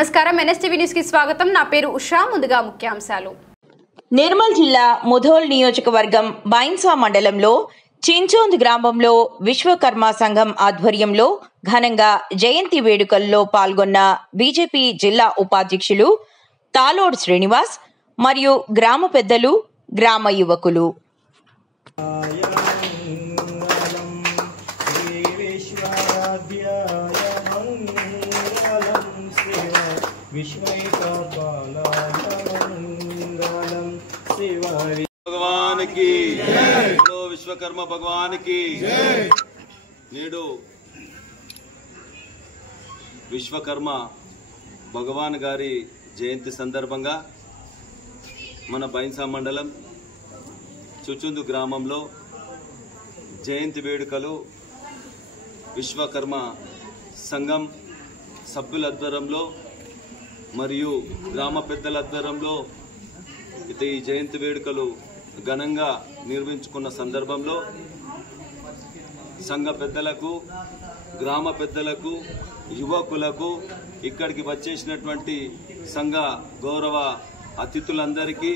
నమస్కారం NSTV news కి స్వాగతం। నా పేరు ఉషా। ముందుగా ముఖ్యాంశాలు। నిర్మల్ జిల్లా ముధోల్ నియోజకవర్గం బైన్సా మండలంలో చించోంద్ గ్రామంలో విశ్వకర్మ సంఘం ఆధ్వర్యంలో ఘనంగా జయంతి వేడుకల్లో పాల్గొన్న బీజేపీ జిల్లా ఉపాధ్యక్షులు తాలోడ్ శ్రీనివాస్ మరియు గ్రామ పెద్దలు, గ్రామ యువకులు। भगवान की जय। विश्वकर्मा भगवान की जय। नेडू विश्वकर्म भगवान गारी जयंती संदर्भंगा मन बैन्सा मंडलम चुचुंदु ग्रामंलो जयंती वेడుకలు విశ్వకర్మ సంఘం సభ్యుల ఆధ్వర్యంలో మరియు గ్రామ పెద్దల ఆధ్వర్యంలో ఈ జయంతి వేడుకలు ఘనంగా నిర్వహించుకున్న సందర్భంలో సంఘ పెద్దలకు, గ్రామ పెద్దలకు, యువకులకు, ఇక్కడికి వచ్చేసినటువంటి సంఘ గౌరవ అతిథులందరికీ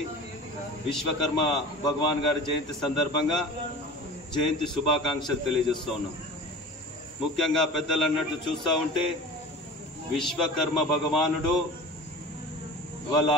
విశ్వకర్మ భగవాన్ గారి జయంతి సందర్భంగా జయంతి శుభాకాంక్షలు తెలియజేస్తూ ఉన్నాం। ముఖ్యంగా పెద్దలు అన్నట్టు చూస్తూ ఉంటే విశ్వకర్మ భగవానుడు వాళ్ళ